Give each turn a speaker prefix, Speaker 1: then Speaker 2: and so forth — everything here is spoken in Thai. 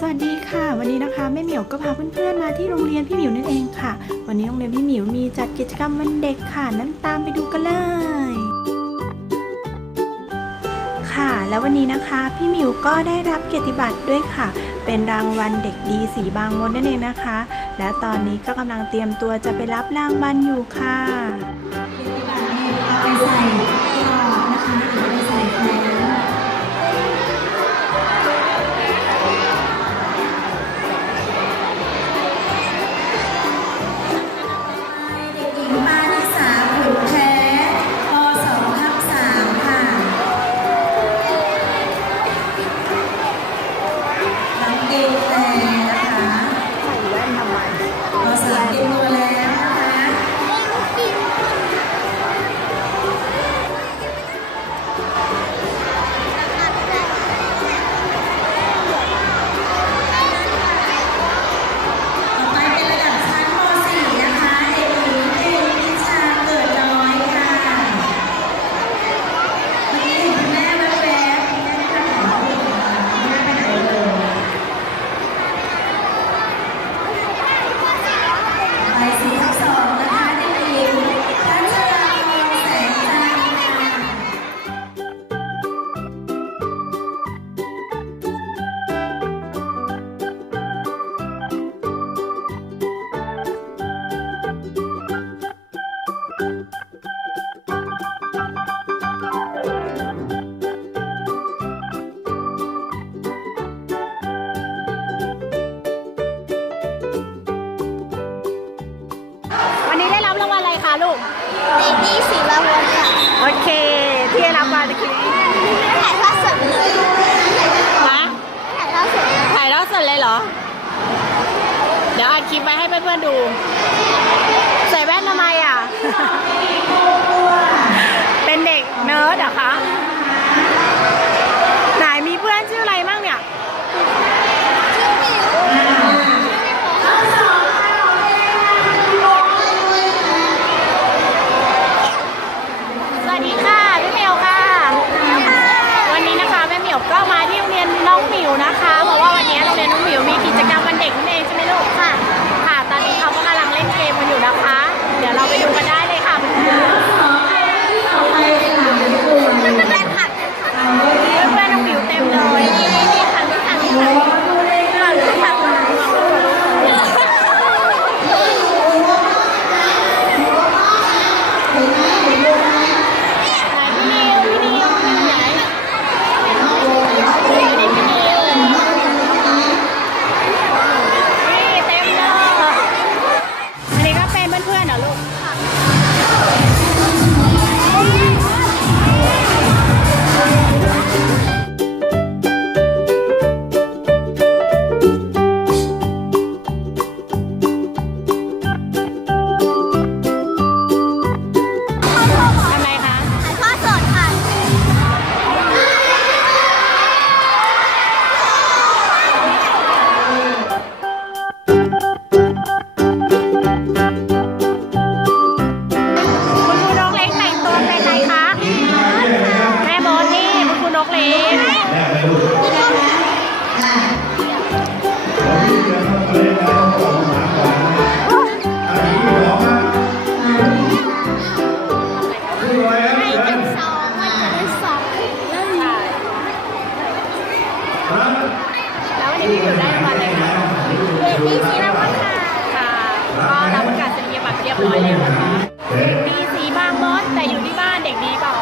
Speaker 1: สวัสดีค่ะ วันนี้นะคะแม่เหมียวก็พาเพื่อนๆมาที่โรงเรียนพี่หมิวนั่นเองค่ะ วันนี้โรงเรียนพี่หมิวมีจัดกิจกรรมวันเด็กค่ะนั้นตามไปดูกันเลย ค่ะ แล้ววันนี้นะคะพี่หมิวก็ได้รับเกียรติบัตรด้วยค่ะ เป็นรางวัลเด็กดีสีบางมดนั่นเองนะคะ และตอนนี้ก็กำลังเตรียมตัวจะไปรับรางวัลอยู่ค่ะ
Speaker 2: เอาไปใส่
Speaker 3: ลอะไรคะลูกเ
Speaker 2: ด็กดีสีละวนค่ะ
Speaker 3: โอเคที่ได้รับมาตะกี้ถ
Speaker 2: ่ายทอดสดเลยมา
Speaker 3: ถ่าย
Speaker 2: ทอดสดเ
Speaker 3: ลยถ่ายทอดสดเลยเหรอ เดี๋ยวอัดคลิปไว้ให้เพื่อนๆดู ใส่แว่นทำไมอะ เป็นเด็กเนิร์ดเหรอคะ ที่อยู่ได้รางวัลอะไรคะเวทีสีรางวัลค่ะค่ะก็รับประกาศมีบัตรเรียบร้อยแล้วนะคะเด็กดีสีบางมอสแต่อยู่ที่บ้านเด็กดีเปล่า